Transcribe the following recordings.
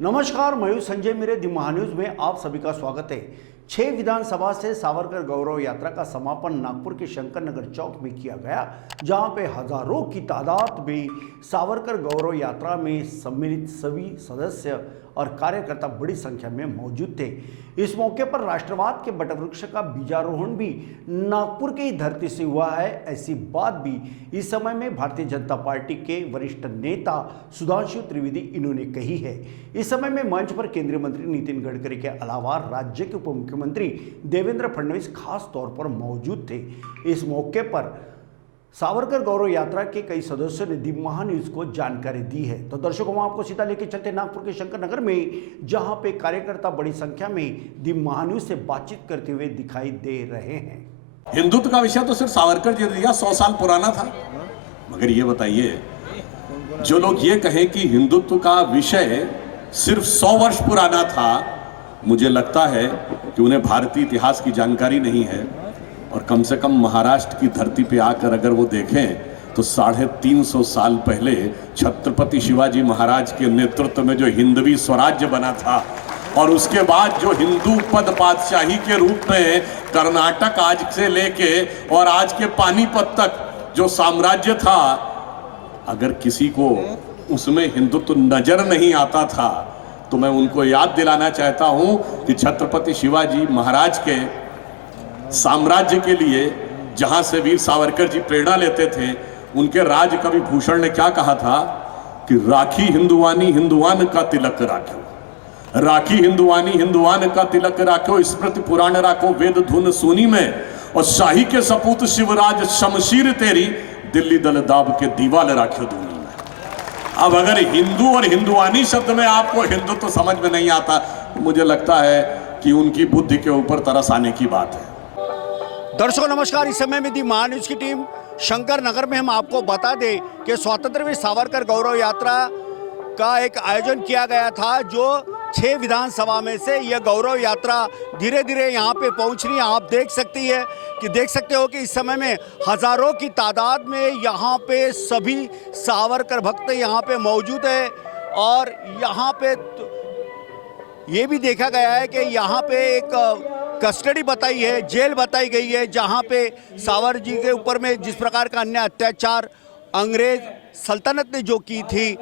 नमस्कार, मैं संजय मेरे दी महान्यूज में आप सभी का स्वागत है। 6 विधानसभा से सावरकर गौरव यात्रा का समापन नागपुर के शंकर नगर चौक में किया गया, जहां पे हजारों की तादाद में सावरकर गौरव यात्रा में सम्मिलित सभी सदस्य और कार्यकर्ता बड़ी संख्या में मौजूद थे। इस मौके पर राष्ट्रवाद के बटवृक्ष का बीजारोहण भी नागपुर की धरती से हुआ है। ऐसी बात भी इस समय में भारतीय जनता पार्टी के वरिष्ठ नेता सुधांशु त्रिवेदी इन्होंने कही है। इस समय में मंच पर केंद्रीय मंत्री नितिन गडकरी के अलावा राज्य के उप मुख्यमंत्री देवेंद्र फडणवीस खास तौर पर मौजूद थे। इस मौके पर सावरकर गौरव यात्रा के कई सदस्यों ने दी महान्यूज को जानकारी दी है। तो दर्शकों, हम आपको सीधा लेकर चलते नागपुर के शंकर नगर में, जहां पे कार्यकर्ता बड़ी संख्या में दी महान्यूज से बातचीत करते हुए दिखाई दे रहे हैं। हिंदुत्व का विषय तो सिर्फ सावरकर जी ने दिया, 100 साल पुराना था। मगर ये बताइए, जो लोग ये कहें कि हिंदुत्व का विषय सिर्फ 100 वर्ष पुराना था, मुझे लगता है कि उन्हें भारतीय इतिहास की जानकारी नहीं है। और कम से कम महाराष्ट्र की धरती पे आकर अगर वो देखें तो 350 साल पहले छत्रपति शिवाजी महाराज के नेतृत्व में जो हिंदवी स्वराज्य बना था, और उसके बाद जो हिंदू पद पातशाही के रूप में कर्नाटक आज से लेके और आज के पानीपत तक जो साम्राज्य था, अगर किसी को उसमें हिंदुत्व नजर नहीं आता था तो मैं उनको याद दिलाना चाहता हूं कि छत्रपति शिवाजी महाराज के साम्राज्य के लिए जहां से वीर सावरकर जी प्रेरणा लेते थे, उनके राज कवि भूषण ने क्या कहा था कि राखी हिंदुवानी हिंदुवान का तिलक राखो, राखी हिंदुवानी हिंदुवान का तिलक राखो, स्मृति पुराण राखो वेद धुन सुनी में, और शाही के सपूत शिवराज शमशीर तेरी दिल्ली दल दाब के दीवाल राखो दूनी में। अब अगर हिंदू और हिंदुवानी शब्द में आपको हिंदुत्व तो समझ में नहीं आता, तो मुझे लगता है कि उनकी बुद्धि के ऊपर तरस आने की बात है। दर्शकों नमस्कार, इस समय में दी महान्यूज की टीम शंकर नगर में हम आपको बता दें कि स्वतंत्रवीर सावरकर गौरव यात्रा का एक आयोजन किया गया था, जो 6 विधानसभा में से यह गौरव यात्रा धीरे धीरे यहाँ पे पहुँच रही है। आप देख सकते हो कि इस समय में हजारों की तादाद में यहाँ पे सभी सावरकर भक्त यहाँ पे मौजूद है। और यहाँ पे ये भी देखा गया है कि यहाँ पे एक कस्टडी बताई है, जेल बताई गई है, जहाँ पे सावर जी के ऊपर में जिस प्रकार का अन्य अत्याचार अंग्रेज सल्तनत ने जो की थी,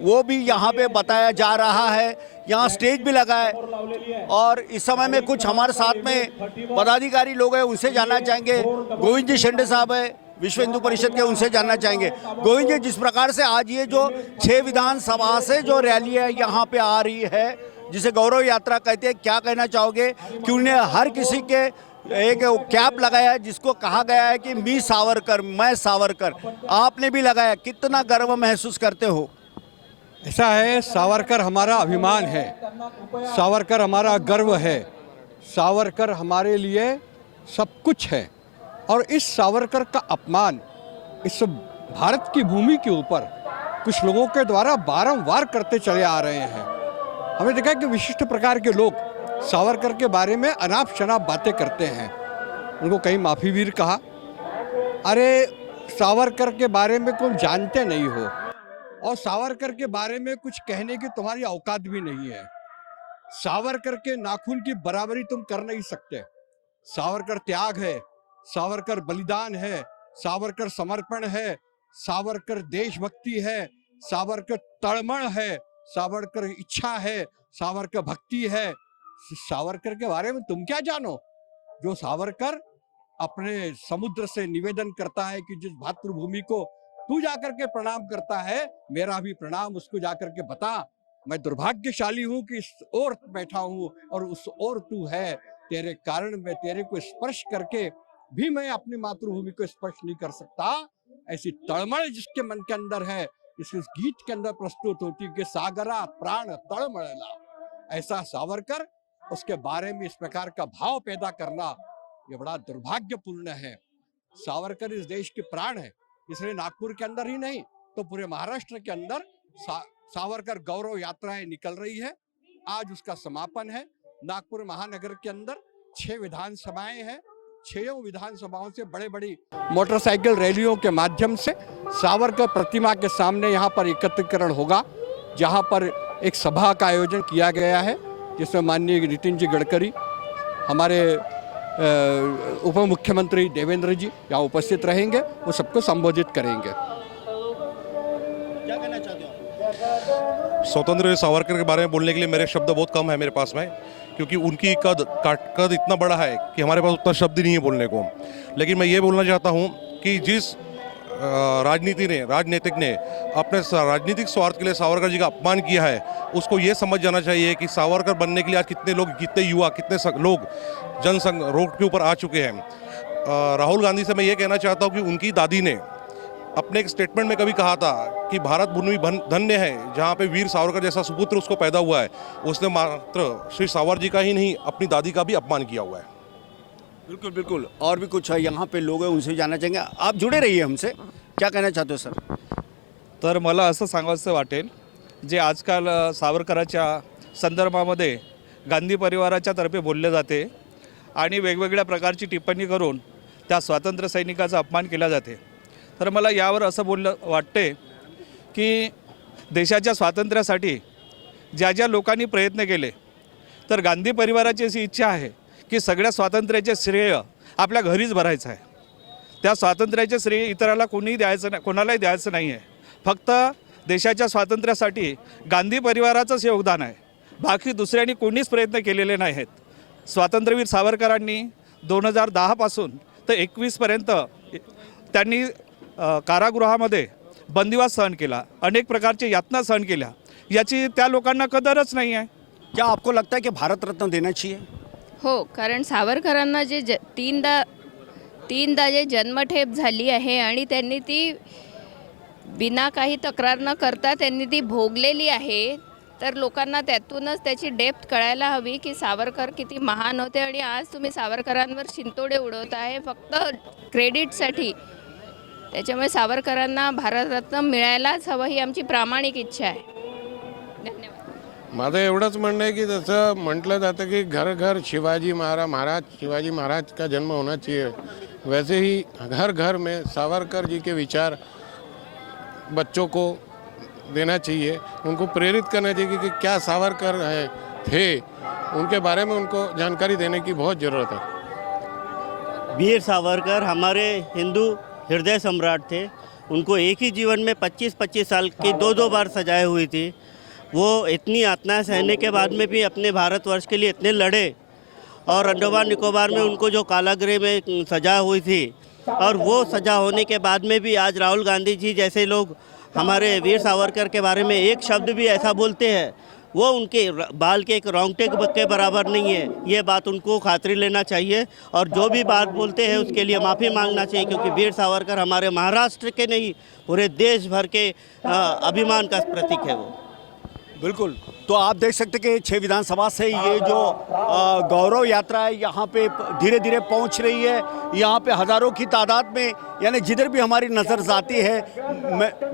वो भी यहाँ पे बताया जा रहा है। यहाँ स्टेज भी लगा है और इस समय में कुछ हमारे साथ में पदाधिकारी लोग हैं, उनसे जानना चाहेंगे। गोविंद जी शेंडे साहब है विश्व हिंदू परिषद के, उनसे जानना चाहेंगे। गोविंद जी, जिस प्रकार से आज ये जो 6 विधानसभा से जो रैली है यहाँ पे आ रही है, जिसे गौरव यात्रा कहते हैं, क्या कहना चाहोगे कि उन्हें हर किसी के एक कैप लगाया है जिसको कहा गया है कि मी सावरकर, मैं सावरकर, आपने भी लगाया, कितना गर्व महसूस करते हो? ऐसा है, सावरकर हमारा अभिमान है, सावरकर हमारा गर्व है, सावरकर हमारे लिए सब कुछ है। और इस सावरकर का अपमान इस भारत की भूमि के ऊपर कुछ लोगों के द्वारा बारंबार करते चले आ रहे हैं। हमें देखा कि विशिष्ट प्रकार के लोग सावरकर के बारे में अनाप शनाप बातें करते हैं। उनको कहीं माफीवीर कहा, अरे सावरकर के बारे में तुम जानते नहीं हो, और सावरकर के बारे में कुछ कहने की तुम्हारी औकात भी नहीं है। सावरकर के नाखून की बराबरी तुम कर नहीं सकते। सावरकर त्याग है, सावरकर बलिदान है, सावरकर समर्पण है, सावरकर देशभक्ति है, सावरकर तड़मड़ है, सावरकर इच्छा है, सावरकर भक्ति है। सावरकर के बारे में तुम क्या जानो? जो सावरकर अपने समुद्र से निवेदन करता है कि जिस मातृभूमि को तू जाकर के प्रणाम करता है, मेरा भी प्रणाम उसको जाकर के बता। मैं दुर्भाग्यशाली हूं कि इस ओर बैठा हूं और उस ओर तू है, तेरे कारण मैं तेरे को स्पर्श करके भी मैं अपनी मातृभूमि को स्पर्श नहीं कर सकता। ऐसी तड़मड़ जिसके मन के अंदर है, इस गीत के अंदर प्रस्तुत होती कि सागरा प्राण तड़मड़ला। ऐसा सावरकर, उसके बारे में इस प्रकार का भाव पैदा करना ये बड़ा दुर्भाग्यपूर्ण है। सावरकर इस देश के प्राण है, इसलिए नागपुर के अंदर ही नहीं तो पूरे महाराष्ट्र के अंदर सावरकर गौरव यात्राएं निकल रही है। आज उसका समापन है। नागपुर महानगर के अंदर 6 विधानसभाएं हैं। 6 विधानसभाओं से बड़े बड़ी मोटरसाइकिल रैलियों के माध्यम से सावरकर प्रतिमा के सामने यहाँ पर एकत्रीकरण होगा, जहाँ पर एक सभा का आयोजन किया गया है जिसमें माननीय नितिन जी गडकरी, हमारे उप मुख्यमंत्री देवेंद्र जी यहाँ उपस्थित रहेंगे, वो सबको संबोधित करेंगे। क्या कहना चाहते हो? स्वतंत्र वीर सावरकर के बारे में बोलने के लिए मेरे शब्द बहुत कम है मेरे पास में, क्योंकि उनकी कद इतना बड़ा है कि हमारे पास उतना शब्द ही नहीं है बोलने को। लेकिन मैं ये बोलना चाहता हूँ कि जिस राजनीतिक ने अपने राजनीतिक स्वार्थ के लिए सावरकर जी का अपमान किया है, उसको ये समझ जाना चाहिए कि सावरकर बनने के लिए आज कितने युवा, कितने लोग जनसंघ रोड के ऊपर आ चुके हैं। राहुल गांधी से मैं ये कहना चाहता हूँ कि उनकी दादी ने अपने एक स्टेटमेंट में कभी कहा था कि भारत भूमि धन्य है जहाँ पे वीर सावरकर जैसा सुपुत्र उसको पैदा हुआ है। उसने मात्र श्री सावर जी का ही नहीं, अपनी दादी का भी अपमान किया हुआ है। बिल्कुल बिल्कुल, और भी कुछ यहाँ पे लोग हैं, उनसे जानना चाहेंगे। आप जुड़े रहिए हमसे, क्या कहना चाहते हो सर? तर मला असं सांगायचं वाटेल, जे आजकाल सावरकराच्या संदर्भामध्ये गांधी परिवाराच्या तर्फे बोलले जाते आणि वेगवेगळ्या प्रकारची टिप्पणी करून त्या स्वातंत्र्य सैनिकाचा अपमान केला जाते, तर मला यावर असं बोललं वाटते की देशाच्या स्वातंत्र्यासाठी ज्या लोकांनी प्रयत्न केले, तर गांधी परिवाराची अशी इच्छा आहे की सगळ्या स्वातंत्र्याचे श्रेय आपल्या घरीच भरायचं आहे। त्या स्वातंत्र्याचे श्रेय इतराला कोणीही द्यायचं नाही, कोणालाही द्यायचं नाही आहे। फक्त देशाच्या स्वातंत्र्यासाठी गांधी परिवाराचंच योगदान आहे, बाकी दुसऱ्यांनी कोणीच प्रयत्न केलेले नाही आहेत। स्वातंत्र्यवीर सावरकरांनी 2010 पासून तर 21 पर्यंत त्यांनी कारागृहामध्ये बंदिवास सहन केला, अनेक प्रकारचे यातना सहन केल्या, याची त्या लोकांना कदरच नाही आहे। क्या आपको लगता है कि भारत रत्न देना चाहिए? हो, कारण सावरकरांना जे तीनदा जे जन्मठेप झाली आहे आणि त्यांनी ती बिना काही तक्रार न करता त्यांनी ती भोगलेली आहे, तर लोकांना त्यातूनच त्याची डेप्थ कळायला हवी की सावरकर किती महान होते। आणि आज तुम्ही सावरकरांवर शिंतोडे उडवत आहे फक्त क्रेडिटसाठी। त्याच्यामुळे सावरकरांना भारतरत्न मिळायलाच हवं ही आमची प्रामाणिक इच्छा आहे। धन्यवाद। माझं एवढंच म्हणणं आहे की जसं म्हटलं जातं की घर घर शिवाजी महाराज का जन्म होना चाहिए, वैसे ही घर घर में सावरकर जी के विचार बच्चों को देना चाहिए, उनको प्रेरित करना चाहिए कि क्या सावरकर थे, उनके बारे में उनको जानकारी देने की बहुत ज़रूरत है। वीर सावरकर हमारे हिंदू हृदय सम्राट थे। उनको एक ही जीवन में 25-25 साल की दो बार सजाएं हुई थी। वो इतनी यातनाएं सहने के बाद में भी अपने भारतवर्ष के लिए इतने लड़े, और अंडमान निकोबार में उनको जो कारागृह में सजा हुई थी, और वो सजा होने के बाद में भी आज राहुल गांधी जी जैसे लोग हमारे वीर सावरकर के बारे में एक शब्द भी ऐसा बोलते हैं, वो उनके बाल के एक रोंगटे के बराबर नहीं है। ये बात उनको खातिरी लेना चाहिए, और जो भी बात बोलते हैं उसके लिए माफ़ी मांगना चाहिए, क्योंकि वीर सावरकर हमारे महाराष्ट्र के नहीं पूरे देश भर के अभिमान का प्रतीक है वो। बिल्कुल, तो आप देख सकते कि 6 विधानसभा से ये जो गौरव यात्रा है यहाँ पे धीरे धीरे पहुँच रही है। यहाँ पे हज़ारों की तादाद में, यानी जिधर भी हमारी नज़र जाती है,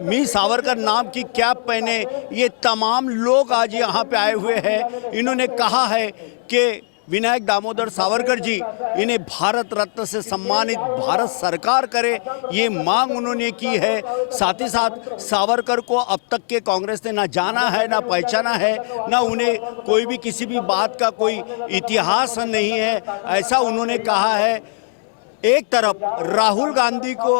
मी सावरकर नाम की कैप पहने ये तमाम लोग आज यहाँ पे आए हुए हैं। इन्होंने कहा है कि विनायक दामोदर सावरकर जी इन्हें भारत रत्न से सम्मानित भारत सरकार करे, ये मांग उन्होंने की है। साथ ही साथ सावरकर को अब तक के कांग्रेस ने ना जाना है, ना पहचाना है, ना उन्हें कोई भी किसी भी बात का कोई इतिहास नहीं है, ऐसा उन्होंने कहा है। एक तरफ राहुल गांधी को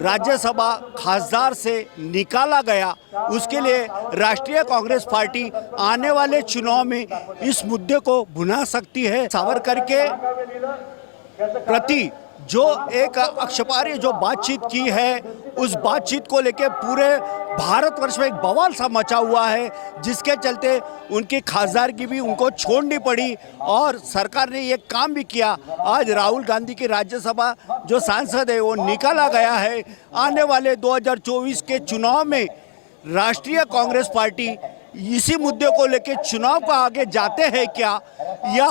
राज्यसभा खासदार से निकाला गया, उसके लिए राष्ट्रीय कांग्रेस पार्टी आने वाले चुनाव में इस मुद्दे को भुना सकती है। सावरकर के प्रति जो एक आक्षेपार्ह जो बातचीत की है, उस बातचीत को लेकर पूरे भारतवर्ष में एक बवाल सा मचा हुआ है, जिसके चलते उनकी खासदारगी भी उनको छोड़नी पड़ी, और सरकार ने ये काम भी किया। आज राहुल गांधी की राज्यसभा जो सांसद है वो निकाला गया है। आने वाले 2024 के चुनाव में राष्ट्रीय कांग्रेस पार्टी इसी मुद्दे को लेकर चुनाव का आगे जाते हैं क्या, या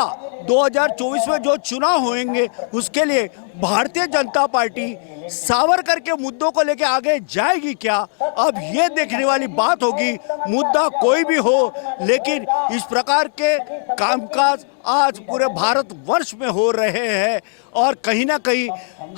2024 में जो चुनाव होंगे उसके लिए भारतीय जनता पार्टी सावरकर के मुद्दों को लेकर आगे जाएगी क्या, अब ये देखने वाली बात होगी। मुद्दा कोई भी हो, लेकिन इस प्रकार के कामकाज आज पूरे भारतवर्ष में हो रहे हैं, और कहीं ना कहीं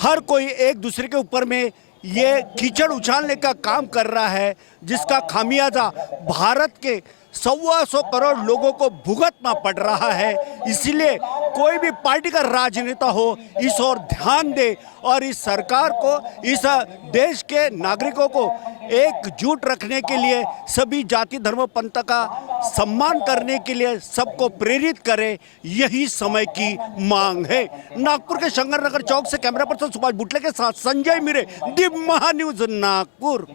हर कोई एक दूसरे के ऊपर में ये कीचड़ उछालने का काम कर रहा है, जिसका खामियाजा भारत के 125 करोड़ लोगों को भुगतना पड़ रहा है। इसलिए कोई भी पार्टी का राजनेता हो इस ओर ध्यान दे और इस सरकार को, इस देश के नागरिकों को एकजुट रखने के लिए, सभी जाति धर्म पंथ का सम्मान करने के लिए सबको प्रेरित करे, यही समय की मांग है। नागपुर के शंकरनगर चौक से कैमरा पर्सन सुभाष बुटले के साथ संजय मिरे, दी महान्यूज नागपुर।